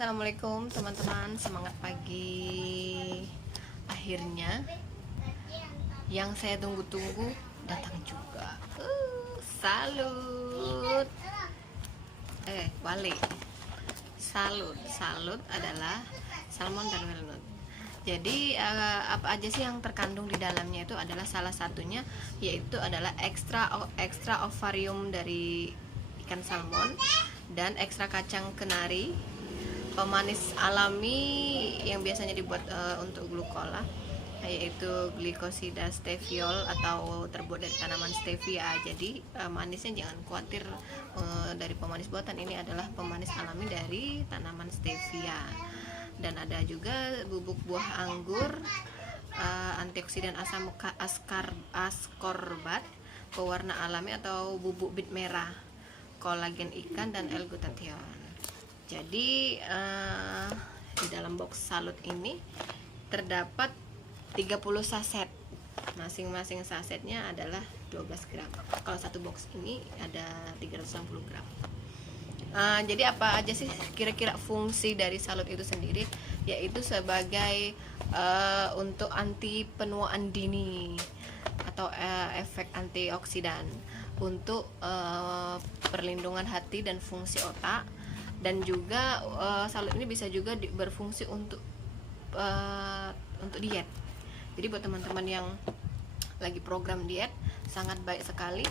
Assalamualaikum teman-teman, semangat pagi. Akhirnya yang saya tunggu-tunggu datang juga. Salut. Wale. Salut adalah salmon dan wellnut. Jadi apa aja sih yang terkandung di dalamnya itu adalah salah satunya yaitu adalah ekstra ovarium dari ikan salmon dan ekstra kacang kenari, pemanis alami yang biasanya dibuat untuk glukola, yaitu glikosida steviol atau terbuat dari tanaman stevia. Jadi manisnya jangan khawatir, dari pemanis buatan, ini adalah pemanis alami dari tanaman stevia. Dan ada juga bubuk buah anggur, antioksidan asam ascorbat, pewarna alami atau bubuk bit merah, kolagen ikan, dan L-glutathione. Jadi di dalam box salut ini terdapat 30 saset. Masing-masing sasetnya adalah 12 gram. Kalau satu box ini ada 360 gram. Jadi apa aja sih kira-kira fungsi dari salut itu sendiri? Yaitu sebagai untuk anti penuaan dini atau efek antioksidan, untuk perlindungan hati dan fungsi otak. Dan juga salut ini bisa juga berfungsi untuk diet. Jadi buat teman-teman yang lagi program diet, sangat baik sekali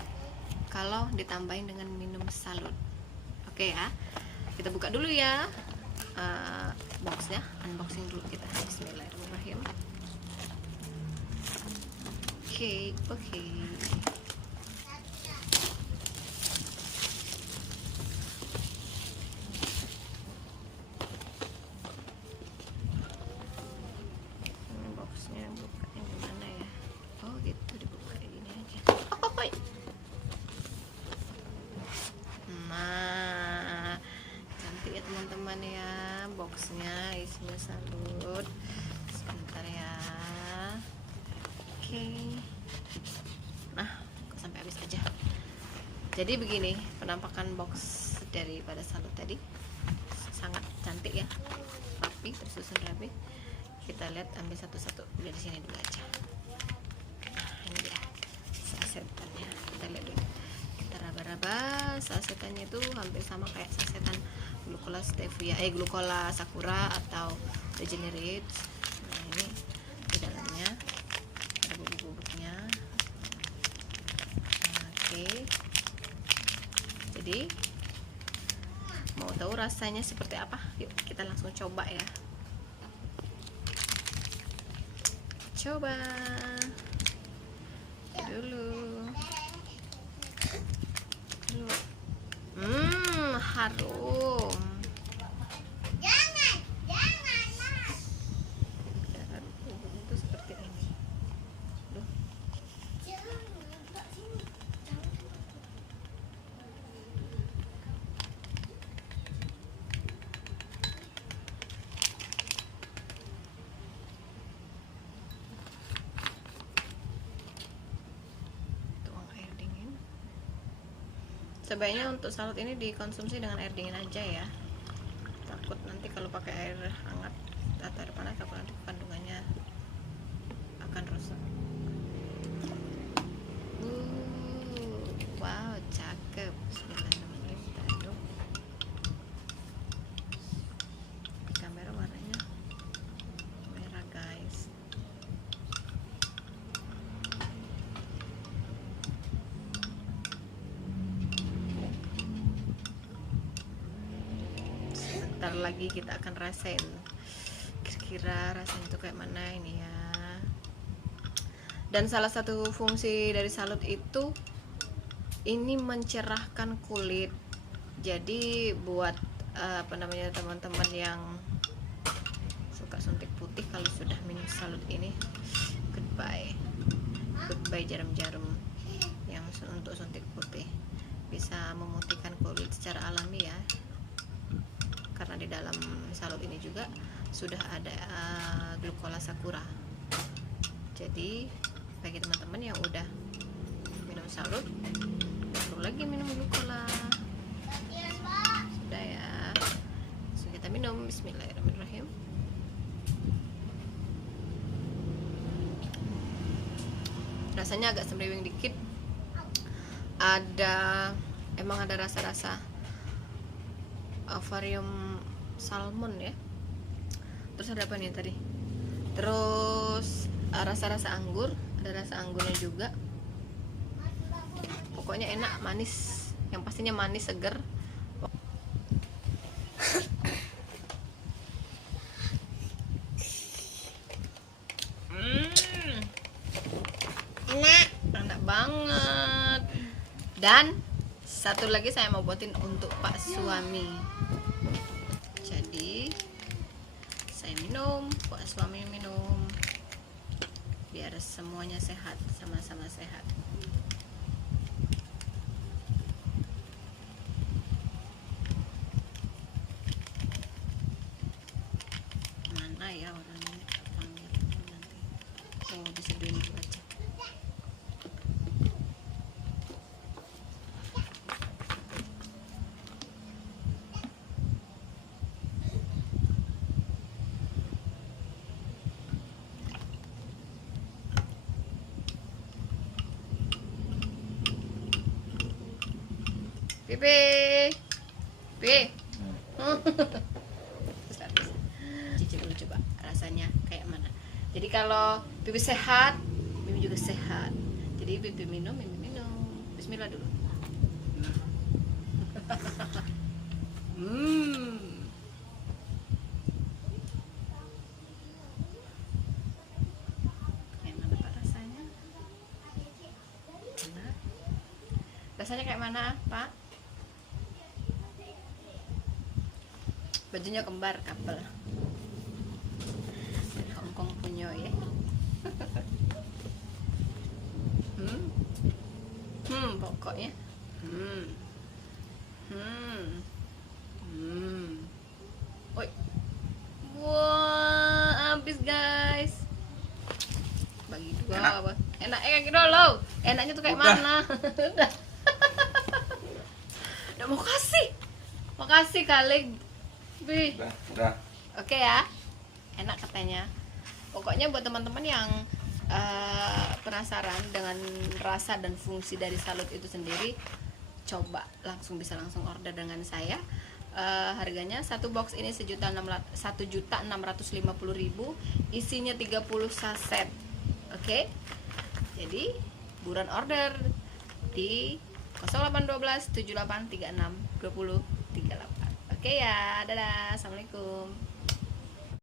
kalau ditambahin dengan minum salut. Oke ya, kita buka dulu ya boxnya, unboxing dulu kita. Bismillahirrahmanirrahim. Oke. Boxnya bukanya gimana ya? Oh gitu, dibuka gini aja. Nah, cantik ya teman-teman ya, boxnya isinya salut. Sebentar ya. Oke. Nah, sampai habis aja. Jadi begini penampakan box daripada salut tadi, sangat cantik ya, rapi, tersusun rapi. Kita lihat, ambil satu-satu dari sini dulu aja. Nah, ini dia sasetannya, kita lihat dulu. Kita raba-raba. Sasetannya itu hampir sama kayak sasetan glukola stevia, glukola sakura atau regenerate. Nah, ini di dalamnya ada bubuk-bubuknya. Oke. Jadi mau tahu rasanya seperti apa? Yuk kita langsung coba ya. Coba dulu. Harum. Itu seperti ini. Sebaiknya untuk salut ini dikonsumsi dengan air dingin aja ya. Takut nanti kalau pakai air hangat atau air panas, takut nanti kandungannya akan rusak. Wow, cakep. Bismillahirrahmanirrahim. Kita aduk. Kamera warnanya merah guys. Ntar lagi kita akan rasain kira-kira rasanya itu kayak mana ini ya. Dan salah satu fungsi dari salut itu ini mencerahkan kulit. Jadi buat teman-teman yang suka suntik putih, kalau sudah minum salut ini, goodbye jarum-jarum yang untuk suntik putih. Bisa memutihkan kulit secara alami ya, karena di dalam salut ini juga sudah ada glukola sakura. Jadi bagi teman-teman yang udah minum salut, nggak perlu lagi minum glukola. Sudah ya. So, kita kita minum. Bismillahirrahmanirrahim. Rasanya agak semriwing dikit, emang ada rasa-rasa aquarium salmon ya. Terus ada apa nih tadi? Terus rasa-rasa anggur, ada rasa anggurnya juga. Pokoknya enak, manis, yang pastinya manis, seger. Enak banget. Dan satu lagi saya mau buatin untuk Pak suami. Jadi saya minum, Pak suami minum, biar semuanya sehat, sama-sama sehat. Mana ya orangnya? Panggil nanti. Oh, diseduhin dulu aja. Pipi, Pipi. Cicip dulu coba rasanya kayak mana. Jadi kalau Pipi sehat, Mimi juga sehat. Jadi Pipi minum, Mimi minum. Bismillah dulu. Kayak mana Pak rasanya? Enak. Rasanya kayak mana Pak? Bajunya kembar, couple dari Hongkong punya ya. Pokoknya Oi. Wah, habis guys. Bagi dua. Apa? Enak kayak gitu loh. Enaknya tuh kayak mana? Udah mau kasih. Makasih kali. Udah. Oke ya, enak katanya. Pokoknya buat teman-teman yang penasaran dengan rasa dan fungsi dari salut itu sendiri, coba bisa langsung order dengan saya. Harganya satu box ini 1.650.000, isinya 30 saset. Oke. Jadi buruan order di 0812 7836 2038. Oke ya, dadah, assalamualaikum.